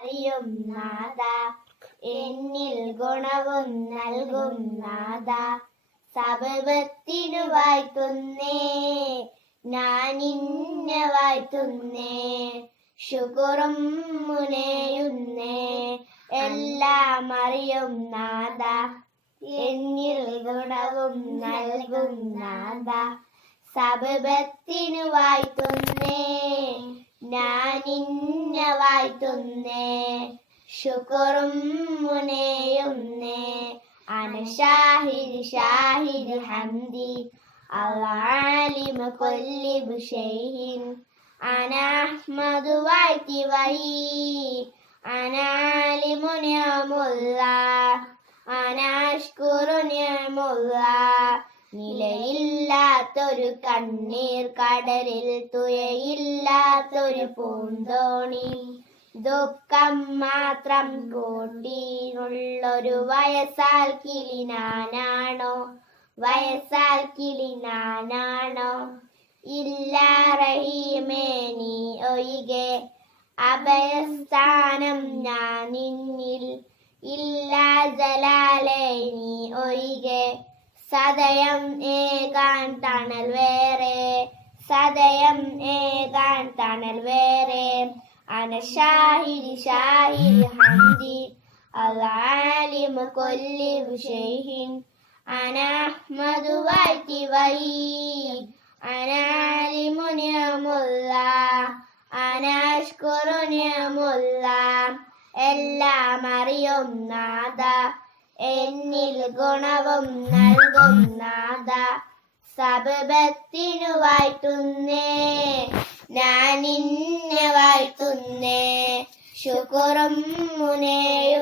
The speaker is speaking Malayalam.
അറിയും നാഥ, എന്നിൽ ഗുണവും നൽകും നാഥ. സബബത്തിനു വാഴ്ത്തുന്നേ, ഞാൻ ഇന്നെ വാഴ്ത്തുന്നേ. ശുക്റും മുനയുന്നേ, എല്ലാം അറിയും നാഥ, എന്നിൽ ഗുണവും നൽകും നാഥ. സബബത്തിനു വാഴ്ത്തുന്നേ, ഞാൻ ഇന്നെ വാഴ്ത്തുന്നേ. ശുക്റും മുനയുന്നേ. അന ഷാഹിദ് ഹംദി അൽആലിമു കുല്ലി ബിശൈഇൻ. അന അഹ്മദു വാഴ്ത്തി വഹി, അന ആലിമു നിഅമുല്ലാഹ്, അന അഷ്കുറു നിഅമുല്ലാഹ്. നിലയില്ലാത്തൊരു കണ്ണീർ കടലിൽ തുഴയില്ലാത്തൊരു പൂന്തോണി, ദുഃഖം മാത്രം കൂട്ടിയുള്ളൊരു വയസ്സാൽ കിളി ഞാനാണോ, വയസ്സാൽ കിളി ഞാനാണോ. ഇല്ല റഹീമേ നീ ഒഴികെ അഭയസ്ഥാനം ഞാൻ നിന്നിൽ, ഇല്ല ജലാലേ നീ ഒഴികെ സദയം ഏകാൻ തണൽ വേറെ, സദയം ഏകാൻ തണൽ വേറെ. അന ഷാഹിദ് ഹംദി അൽആലിമു കുല്ലി ബിശൈഇൻ. അന അഹ്മദു വാഴ്ത്തി വഹി, അന ആലിമു നിഅമുല്ലാഹ്, അന അഷ്കുറു നിഅമുല്ലാഹ്. എല്ലാം അറിയും നാഥ, എന്നിൽ ഗുണവും നൽകും നാഥ. സബബത്തിനു വാഴ്ത്തുന്നേ, ഞാൻ ഇന്നെ വാഴ്ത്തുന്നേ. ശുക്റും മുനയും